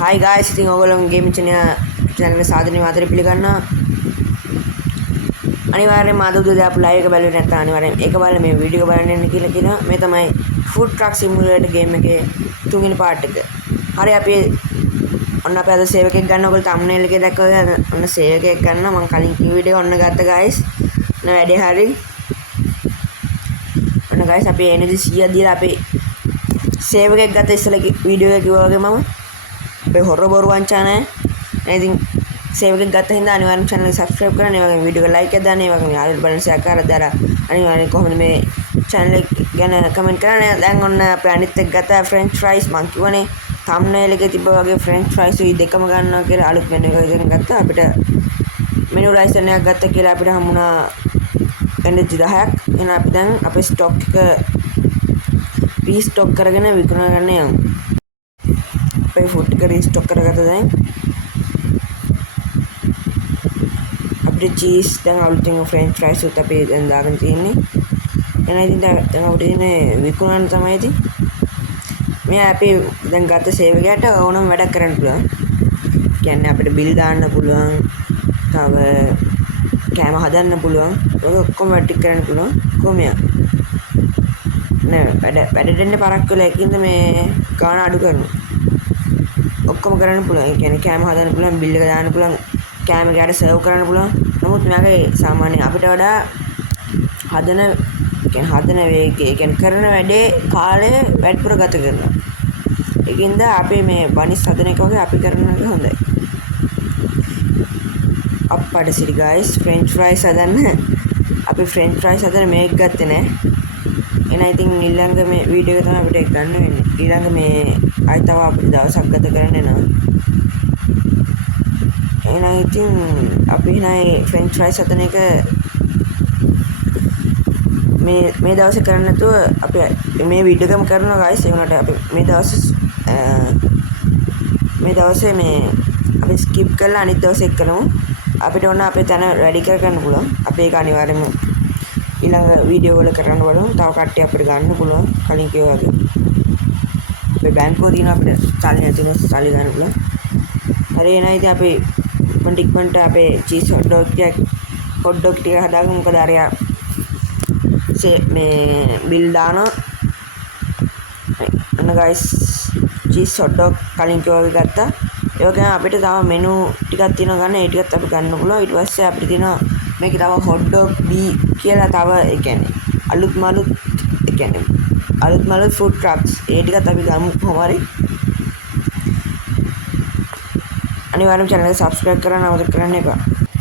Hi guys, ඉතින් ඔයගොල්ලෝ gaming channel සාදරයෙන් ආදරේ පිළිගන්නවා. අනිවාර්යෙන්ම අද උදේ අපි live එක බලුවේ නැත්නම් අනිවාර්යෙන් ඒක බලලා මේ වීඩියෝ එක බලන්න ඉන්න කියලා කියනවා. මේ තමයි food truck simulator game එකේ තුන්වෙනි part එක. හරි අපි ඔන්න අපි අද save එකක් ගන්න. ඔයගොල්ලෝ thumbnail එකේ දැක්කද? ඔන්න save එකක් ගන්න. මම කලින් කිව්ව වීඩියෝ ඔන්න ගත්තා guys. ඔන්න වැඩේ හරි. ඔන්න guys අපි එනදි 100 දීලා අපි save එකක් ගත්තා ඉස්සෙල්ලා වීඩියෝ එක කිව්වා වගේ මම අපේ හොර බොරු වංචා නැහැ. ඉතින් සේව් එකක් ගත්ත හින්දා අනිවාර්යෙන් channel එක subscribe කරන්න. ඒ වගේම වීඩියෝ එක like එකක් දාන්න. ඒ වගේම යාළුවෝ බලන්න share කරලා දාලා අනිවාර්යෙන් කොහොමද මේ channel එක ගැන comment කරන්න. දැන් ඔන්න අපි අනිත් එක ගත්තා french fries. මං කිව්වනේ thumbnail එකේ තිබ්බ වගේ french fries උයි දෙකම ගන්නවා කියලා අලුත් menu එකක් ඉතින් ගත්තා. අපිට menu license එකක් ගත්තා කියලා අපිට හම්බුණා energy 10ක්. එහෙනම් අපි දැන් අපේ stock එක restock කරගෙන විකුණා ගන්න යමු. අපේ food එක restock කරගත්තා දැන්. අපිට cheese දැන් අලුතින් french fries උත් අපි දැන් දාගෙන තියෙන්නේ. එහෙනම් ඉතින් දැන් අපිට ඉන්නේ විකුණන්න තමයි ඉතින්. මේ අපි දැන් ගත්ත save එකට ඕනම වැඩක් කරන්න පුළුවන්. කියන්නේ අපිට bill දාන්න පුළුවන්. තව කෑම හදන්න පුළුවන්. ඔය ඔක්කොම ටික කරන්න පුළුවන්. කොහොමද? නෑ වැඩ දෙන්න පරක් වෙලා ඒකින්ද මේ ගාන අඩු කරනවා. ඔක්කොම කරන්න පුළුවන්. ඒ කියන්නේ කෑම හදන්න පුළුවන්, බිල් එක දාන්න පුළුවන්, කෑම ගාඩ සර්ව් කරන්න පුළුවන්. නමුත් මෙයාගේ සාමාන්‍ය අපිට වඩා හදන වේගය, ඒ කියන්නේ කරන වැඩේ කාලය වැඩිපුර ගත කරනවා. ඒකින්ද අපි මේ බනිස් හදන එක වගේ අපි කරන එක හොඳයි. අප්පඩ සිරි guys french fries හදන්න. අපි french fries හදන්න මේක ගත්තේ නෑ. එහෙනම් ඉතින් ඊළඟ මේ වීඩියෝ එක තමයි අපිට ඒක ගන්න වෙන්නේ. ඊළඟ මේ ආයි තව අපිට දවසක් ගත කරන්න යනවා. එහෙනම් ඉතින් අපි නයි ෆ්‍රෙන්ච් ෆ්‍රයිස් හදන එක මේ දවසේ කරන්න නැතුව අපි මේ වීඩියෝ එකම කරනවා guys. ඒ වුණාට අපි මේ දවසේ මේ අපි ස්කිප් කරලා අනිත් දවසේ කරමු. අපිට ඕන අපේ තැන වැඩි කර ගන්න පුළුවන්. අපි ඒක අනිවාර්යයෙන්ම ඊළඟ වීඩියෝ වල කරන්න බලමු. තව කට්ටිය අපිට ගන්න පුළුවන්. කලින් කිව්වා වගේ. අපේ බැංකුවේ තියෙන අපිට සල්ලි නැතුනොත් සල්ලි ගන්න පුළුවන්. හරි එහෙනම් ඉතින් අපි ඉක්මනට අපේ cheese hot dog ටික හදාගමු. මොකද අරයා මේ bill දානවා. අන්න guys cheese hot dog කලින් කිව්වා වගේ ගත්තා. ඒ වගේම අපිට තව menu ටිකක් තියෙනවා ගන්න. ඒ ටිකත් අපි ගන්න පුළුවන්. ඊට පස්සේ අපිට තියෙනවා මේක තව hot dog B කියලා තව ඒ කියන්නේ අලුත් මලුත් food trucks ඒ ටිකත් අපි ගමු කොහොම හරි. අනිවාර්යයෙන්ම channel එක subscribe කරන්න අමතක කරන්න එපා.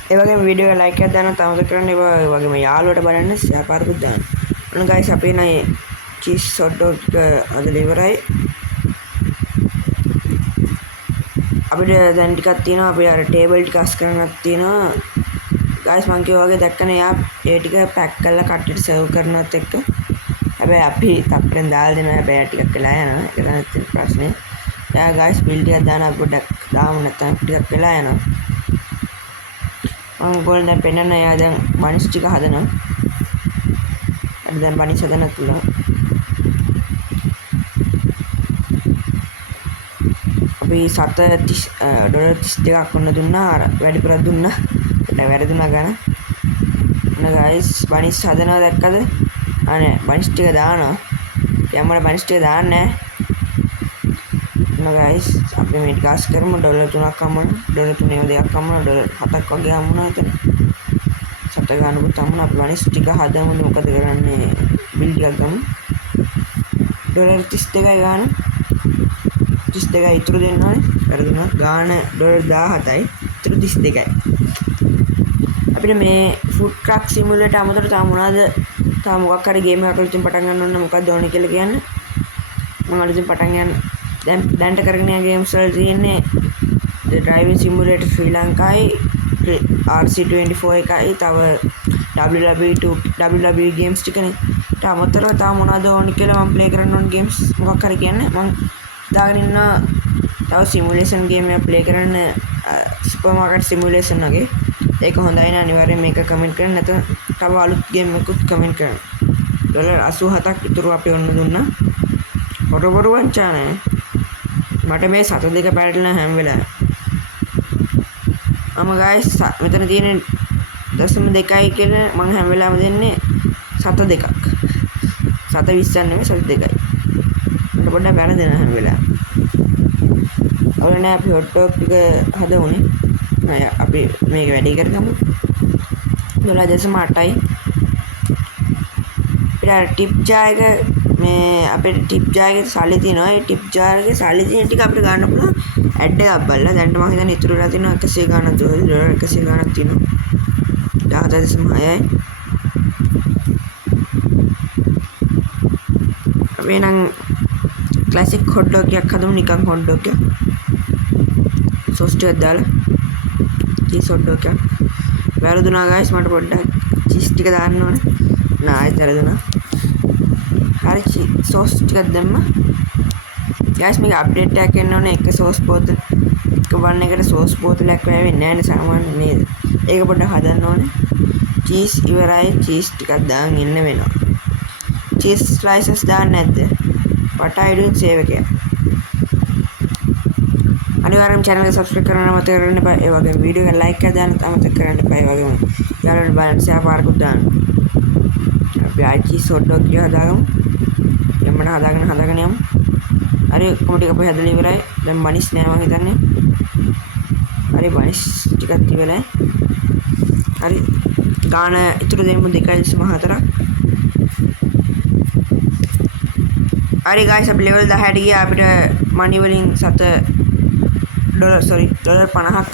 ඒ වගේම වීඩියෝ එක like එකක් දාන්නත් අමතක කරන්න එපා. ඒ වගේම යාළුවට බලන්න share පාරකුත් දාන්න. ඔන්න guys අපි නයි cheese hot dog අදලා ඉවරයි. අපිට දැන් ටිකක් තියෙනවා. අපි අර table ටික අස් කරන්නත් තියෙනවා. guys මං කිව්වා වගේ දැක්කනේ යා ඒ ටික පැක් කරලා කට්ටියට සර්ව් කරනවත් එක්ක. හැබැයි අපි තප්පරෙන් දාලා දෙනවා. හැබැයි ටිකක් වෙලා යනවා. ඒක තමයි තියෙන ප්‍රශ්නේ. යා guys bill ටිකක් දාන්න අපි පොඩ්ඩක් දාමු නැත්නම් ටිකක් වෙලා යනවා. මම ඔයගොල්ලන් දැන් පෙන්නන්න යා දැන් බනිස් ටික හදනවා. අපි දැන් බනිස් හදන්න පුළුවන්. අපි $32ක් වුණ දුන්නා. අර වැඩිපුර දුන්නා. වැරදුනා ගන්න. ඔන්න guys බනිස් හදනවා දැක්කද? අනේ බනිස් ටික දානවා. යම්මල බනිස් ටික දාන්නේ නැහැ. ඔන්න guys අපි මේ ටික කරමු. $3ක් හම්බුණා. $3 දෙකක් හම්බුණා. $7ක් වගේ හම්බුණා එතන. සත ගන්නකොට තමයි අපි බනිස් ටික හදමු. මොකද කරන්නේ? බිල් ටිකක් ගමු. $32යි ගන්න. 32යි ඉතුරු දෙන්න ඕනේ. වැරදුනා. ගාන $17යි. ඉතුරු 32යි. අපිට මේ food truck simulator අමතර තව මොනවද තව මොකක් හරි ගේම් එකක් අලුතින් පටන් ගන්න ඕන නම් මොකක්ද ඕනේ කියලා කියන්න. මම අලුතින් පටන් ගන්න දැන්ට කරගෙන යන ගේම්ස් වල තියෙන්නේ the driving simulator Sri ලංකායි RC24 එකයි තව WWE games ටිකනේ. ඊට අමතරව තව මොනවද ඕනේ කියලා මම ප්ලේ කරන්න ඕන ගේම්ස් මොකක් හරි කියන්න. මම දාගෙන ඉන්න තව සිමුලේෂන් ගේම් එකක් ප්ලේ කරන්න සුපර් මාකට් සිමුලේෂන් වගේ. ඒක හොඳයි නේ. අනිවාර්යෙන් මේක කමෙන්ට් කරන්න. නැත්නම් තව අලුත් ගේම් එකකුත් කමෙන්ට් කරන්න. $87ක් ඉතුරු අපි ඔන්න දුන්නා. බොරු වංචා නෑ. මට මේ 7-2 පැටලෙන හැම වෙලාවෙම මම guys මෙතන තියෙන 0.2 කියන මම හැම වෙලාවෙම දෙන්නේ 7-2ක් 7-20 නෙමෙයි 7-2යි මට පොඩ්ඩක් බැන දෙන්න හැම වෙලාවෙම ඔයාලා අපි hot dog එක හදමුනේ අපි මේක වැඩි කරගමු 12.8යි ඊට ටිප් ජාර් එක මේ අපේ ටිප් ජාර් එකේ සල්ලි තියෙනවා ඒ ටිප් ජාර් එකේ සල්ලි තියෙන ටික අපිට ගන්න පුළුවන් ඇඩ් එකක් බලලා දැන් මම හිතන්නේ ඉතුරු වෙලා තියෙනවා 100 ගාණක් $100 ගාණක් තියෙනවා 17.6යි අපි නම් ක්ලාසික් hot dog එකක් හදමු නිකන් hot dog එකක් සෝස් ටිකක් දාලා cheese hot dog එකක් වැරදුනා guys මට පොඩ්ඩක් cheese ටික දාන්න ඕනේ ආයෙත් වැරදුනා හරි සෝස් ටිකක් දැම්ම guys මේක අප්ඩේට් එකක් එන්න ඕනේ එක සෝස් බෝතල් එක වන්න එකට සෝස් බෝතලයක් වෙන්නේ නැහැ නේ සාමාන්‍ය නේද ඒක පොඩ්ඩක් හදන්න ඕනේ cheese ඉවරයි cheese ටිකක් දාන් ඉන්න වෙනවා cheese slices දාන්න නැද්ද what I do save එකේ අනිවාර්යයෙන්ම channel එක subscribe කරන්න මතක කරගන්න එපා ඒ වගේම වීඩියෝ එක like කරලා දාන්න අමතක කරන්න එපා ඒ වගේම යාළුවන්ට බලන්න share පාරකුත් දාන්න අපි cheese hot dog එක හදාගමු යම්මන හදාගෙන යමු හරි කොම ටික අපේ හදලා ඉවරයි දැන් මනිස් නෑ මම හිතන්නේ හරි මනිස් ටිකක් ඉවරයි හරි ගාන ඉතුරු දෙමු 2.4ක් හරි guys අපි level 10ට ගියා අපිට money වලින් $50ක්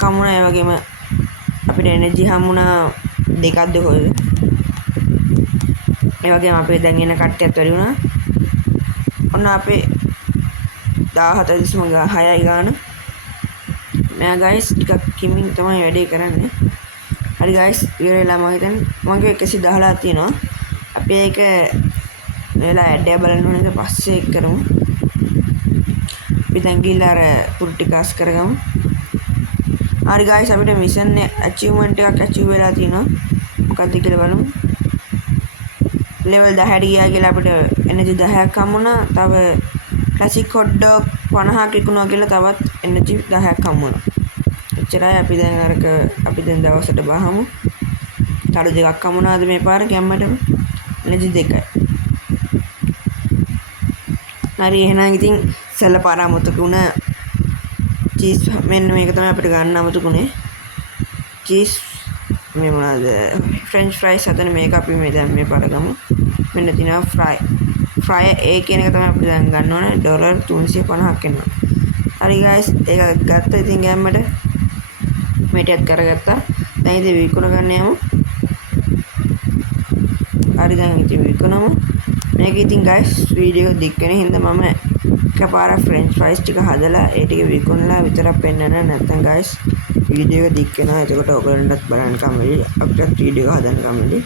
හම්බුණා ඒ වගේම අපිට energy හම්බුණා දෙකක්ද කොහෙද ඒ වගේම අපේ දැන් එන කට්ටියත් වැඩි වුණා ඔන්න අපේ 17.6යි ගාන නෑ guys ටිකක් කිමින් තමයි වැඩේ කරන්නේ හරි guys ඉවරලා මම හිතන්නේ මගේ 110ලා තියෙනවා අපි ඒක මෙලා ඇඩ් එක බලන්න ඕනේ ඊට පස්සේ කරමු අපි දැන් ගිහලා අර පුරු ටික අස් කරගමු හරි guys අපිට මිෂන් achievement එකක් achieve වෙලා තියෙනවා මොකක්ද කියලා බලමු level 10ට ගියා කියලා අපිට energy 10ක් හම්බුණා තව classic hot dog 50ක් විකුණුවා කියලා තවත් energy 10ක් හම්බුණා එච්චරයි අපි දැන් අරක අපි දැන් දවසට බහමු තඩු දෙකක් හම්බුණාද මේ පාර ගැම්මටම energy 2යි හරි එහෙනම් ඉතින් සැල පාර අමතකුණ චීස් මෙන්න මේක තමයි අපිට ගන්න අමතකුනේ චීස් මේ මොනවාද ෆ්‍රෙන්ච් ෆ්‍රයිස් හදන මේක අපි මේ දැන් මේ පාර ගමු මෙන්න තියෙනවා ෆ්‍රයි ඒ කියන එක තමයි අපිට දැන් ගන්න ඕනේ $350ක් එනවා හරි guys ඒක ගත්තා ඉතින් ගැම්මට මේකත් කරගත්තා දැන් ඉතින් විකුණ ගන්න යමු හරි දැන් ඉතින් විකුණමු මේක ඉතින් guys වීඩියෝ දික් වෙන හින්දා මම එකපාරක් ෆ්‍රෙන්ච් ෆ්‍රයිස් ටික හදලා ඒ ටික විකුණලා විතරක් පෙන්නන්න නැත්නම් guys වීඩියෝ එක දික් වෙනවා එතකොට ඔයගොල්ලන්ටත් බලන්න කැමති අපිටත් වීඩියෝ හදන්න කැමති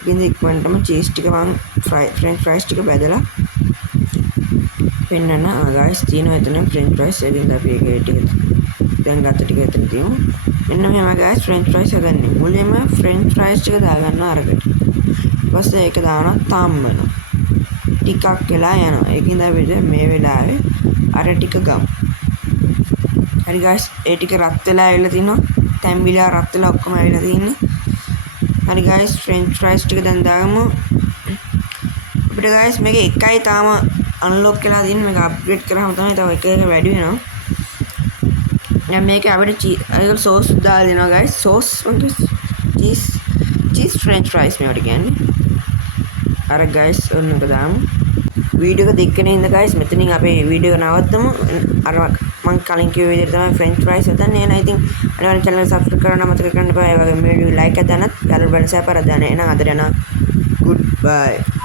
ඉතින් ඉක්මනටම චීස් ටික මම ෆ්‍රෙන්ච් ෆ්‍රයිස් ටික බෙදලා පෙන්නන්න guys තියෙනවා එතන ෆ්‍රෙන්ච් ෆ්‍රයිස් එකෙන් අපි ඒක ටික දැන් ගත්ත ටික එතන තියෙමු මෙන්න මෙහෙම guys ෆ්‍රෙන්ච් ෆ්‍රයිස් හදන්නේ මුලින්ම ෆ්‍රෙන්ච් ෆ්‍රයිස් ටික දාගන්නවා අරකට ඊපස්සේ ඒක දානවා තාම් වෙනවා ටිකක් වෙලා යනවා ඒකින්ද අපිට මේ වෙලාවේ අර ටික ගමු හරි guys ඒ ටික රත් වෙලා ඇවිල්ලා තිනවා තැම්බිලා රත් වෙලා ඔක්කොම ඇවිල්ලා තින්නේ හරි guys ෆ්‍රෙන්ච් ෆ්‍රයිස් ටික දැන් දාගමු අපිට guys මේක එකයි තාම අන්ලොක් වෙලා තියෙන්නේ මේක අප්ග්‍රේඩ් කරාම තමයි තව එක එක වැඩි වෙනවා දැන් මේක අපිට ඒක සෝස් දාලා දෙනවා guys sauce cheese French fries මේවට කියන්නේ අර guys ඔන්න එක දාමු වීඩියෝ එක දෙකනේ ඉන්න guys මෙතනින් අපේ වීඩියෝ එක නවත්තමු අර මම කලින් කිව්ව විදිහට තමයි ෆ්‍රෙන්ච් ෆ්‍රයිස් හදන්නේ එහෙනම් ඉතින් අනිවාර්යෙන් channel එක subscribe කරන්න අමතක කරන්න එපා ඒ වගේම වීඩියෝ like එක දාන්නත් යාළුවෝ බලන්න සෑපාරක් දාන්න එහෙනම් අදට යනවා goodbye